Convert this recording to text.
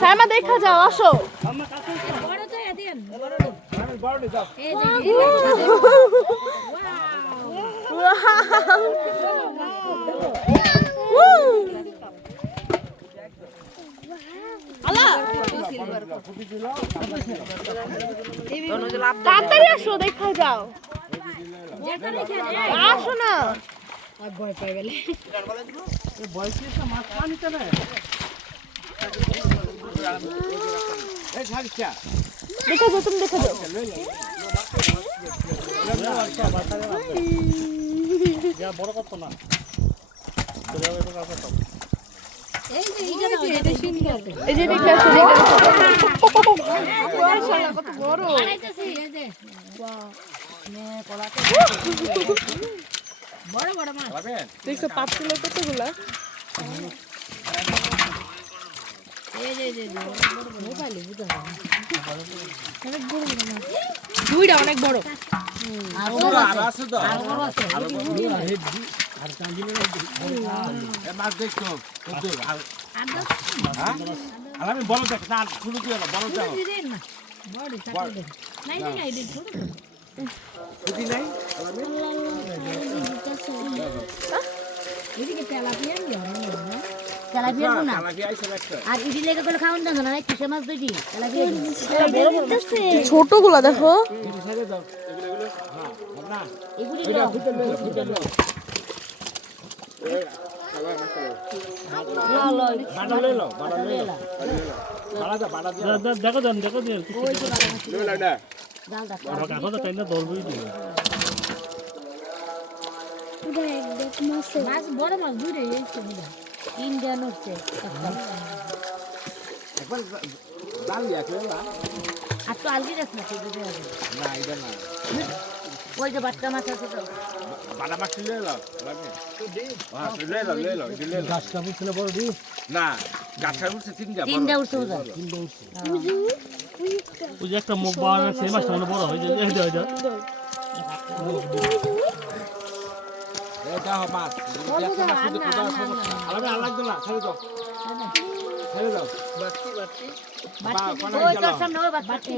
সাইমা দেখা যাও আসো তাড়াতাড়ি আসো দেখা যাও আসো না ভয় পাই বলে দেখা যাও তুমি দেখা যাও বড় কত না এই যে দেখতে আসো কত বড় বড় বড় মাছ দেখছো পাপগুলো কতগুলা দুইটা অনেক বড় আমি বড় দেখ না শুরু করে বড় দেখ বুঝি নাই এদিকে তেলাপিয়া তেলাপিয়া না আর ইডি লেগে গেলে খাওয়ান জানো না কিসে মাছ দুইটি তেলাপিয়া ছোটগুলা দেখো এগুলি দেখো দেন দেখো দেন মাছ বড় মাছ দুইটাই ইন্ডিয়ান হচ্ছে আর তো আলগি রাখ না ওই যে বাচ্চা মাছ আছে তো বাড়া মাছ লয়ে লাও গাছটা উঠছিল বড় দি না গাছটা উঠছে তিনটা উঠছে ওই যে একটা মুখ বাড়া সেই মাছটা মনে বড় হয়ে যায় এই দাও এটা মাছ আলাদা আলাদা না ছেড়ে দাও বাকি ওই তো সামনে বাকি